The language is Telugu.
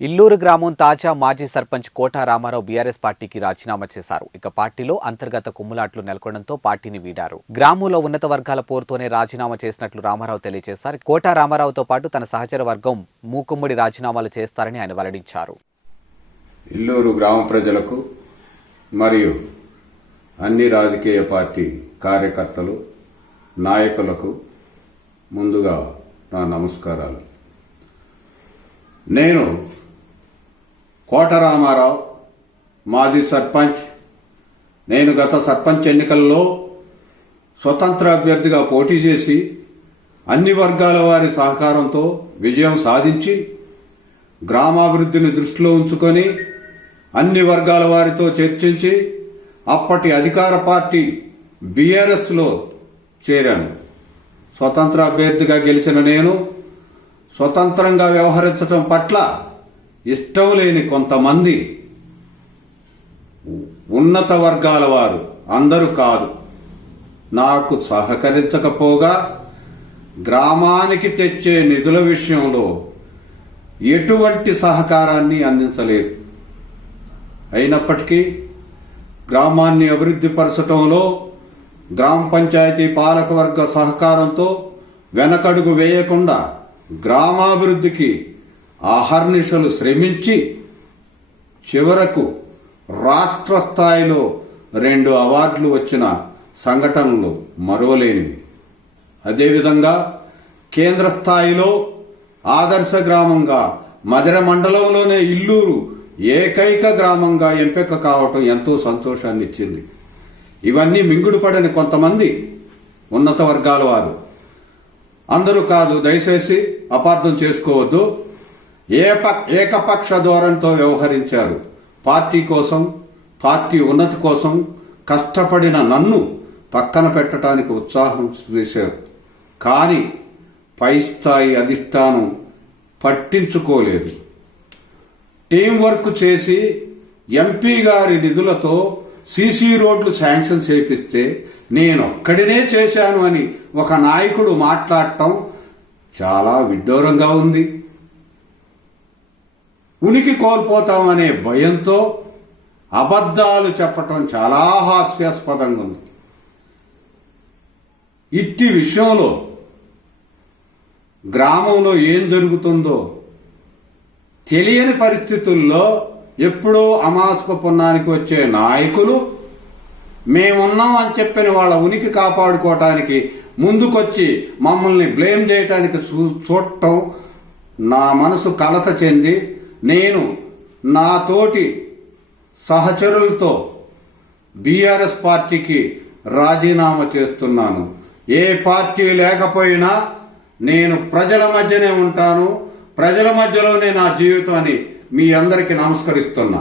ఇల్లూరు గ్రామం తాజా మాజీ సర్పంచ్ కోట రామారావు బీఆర్ఎస్ పార్టీకి రాజీనామా చేశారు. ఇక పార్టీలో అంతర్గత కుమ్ములాట్లు నెలకొనడంతో పార్టీని వీడారు. గ్రామంలో ఉన్నత వర్గాల పోరుతోనే రాజీనామా చేసినట్లు రామారావు తెలియజేశారు. కోట రామారావుతో పాటు తన సహచర వర్గం మూకుమ్మడి రాజీనామాలు చేస్తారని ఆయన వెల్లడించారు. ఇల్లూరు గ్రామ ప్రజలకు మరియు అన్ని రాజకీయ పార్టీ కార్యకర్తలు నాయకులకు ముందుగా నా నమస్కారాలు. నేను కోట రామారావు మాజీ సర్పంచ్. నేను గత సర్పంచ్ ఎన్నికల్లో స్వతంత్ర అభ్యర్థిగా పోటీ చేసి అన్ని వర్గాల వారి సహకారంతో విజయం సాధించి గ్రామాభివృద్ధిని దృష్టిలో ఉంచుకొని అన్ని వర్గాల వారితో చర్చించి అప్పటి అధికార పార్టీ బీఆర్ఎస్లో చేరాను. స్వతంత్ర అభ్యర్థిగా గెలిచిన నేను స్వతంత్రంగా వ్యవహరించడం పట్ల ఇష్టం లేని కొంతమంది ఉన్నత వర్గాల వారు. అందరూ కాదు. నాకు సహకరించకపోగా గ్రామానికి తెచ్చే నిధుల విషయంలో ఎటువంటి సహకారాన్ని అందించలేదు. అయినప్పటికీ గ్రామాన్ని అభివృద్ధి పరచటంలో గ్రామ పంచాయతీ పాలకవర్గ సహకారంతో వెనకడుగు వేయకుండా గ్రామాభివృద్ధికి అహర్నిశలు శ్రమించి చివరకు రాష్ట్ర స్థాయిలో రెండు అవార్డులు వచ్చిన సంఘటనలు మరువలేనివి. అదేవిధంగా కేంద్ర స్థాయిలో ఆదర్శ గ్రామంగా మదిర మండలంలోనే ఇల్లూరు ఏకైక గ్రామంగా ఎంపిక కావటం ఎంతో సంతోషాన్ని ఇచ్చింది ఇవన్నీ మింగుడుపడని కొంతమంది ఉన్నత వర్గాల వారు. అందరూ కాదు దయచేసి అపార్థం చేసుకోవద్దు. ఏప ఏకపక్ష ధోరణితో వ్యవహరించారు. పార్టీ కోసం పార్టీ ఉన్నతి కోసం కష్టపడిన నన్ను పక్కన పెట్టడానికి ఉత్సాహం వేశారు. కానీ పై స్థాయి అధిష్టానం పట్టించుకోలేదు. టీం వర్క్ చేసి ఎంపీ గారి నిధులతో సీసీ రోడ్లు శాంక్షన్ చేపిస్తే నేనొక్కడినే చేశాను అని ఒక నాయకుడు మాట్లాడటం చాలా విడ్డూరంగా ఉంది. ఉనికి కోల్పోతామనే భయంతో అబద్ధాలు చెప్పటం చాలా హాస్యాస్పదంగా ఉంది. ఇట్టి విషయంలో గ్రామంలో ఏం జరుగుతుందో తెలియని పరిస్థితుల్లో ఎప్పుడో అమాస్క పున్నానికి వచ్చే నాయకులు మేమున్నాం అని చెప్పిన వాళ్ళ ఉనికి కాపాడుకోవటానికి ముందుకొచ్చి మమ్మల్ని బ్లేమ్ చేయటానికి చూ- చూడటం నా మనసు కలత చెంది నేను నా తోటి సహచరులతో బీఆర్ఎస్ పార్టీకి రాజీనామా చేస్తున్నాను. ఏ పార్టీ లేకపోయినా నేను ప్రజల మధ్యనే ఉంటాను. ప్రజల మధ్యలోనే నా జీవితాన్ని మీ అందరికీ నమస్కరిస్తున్నా.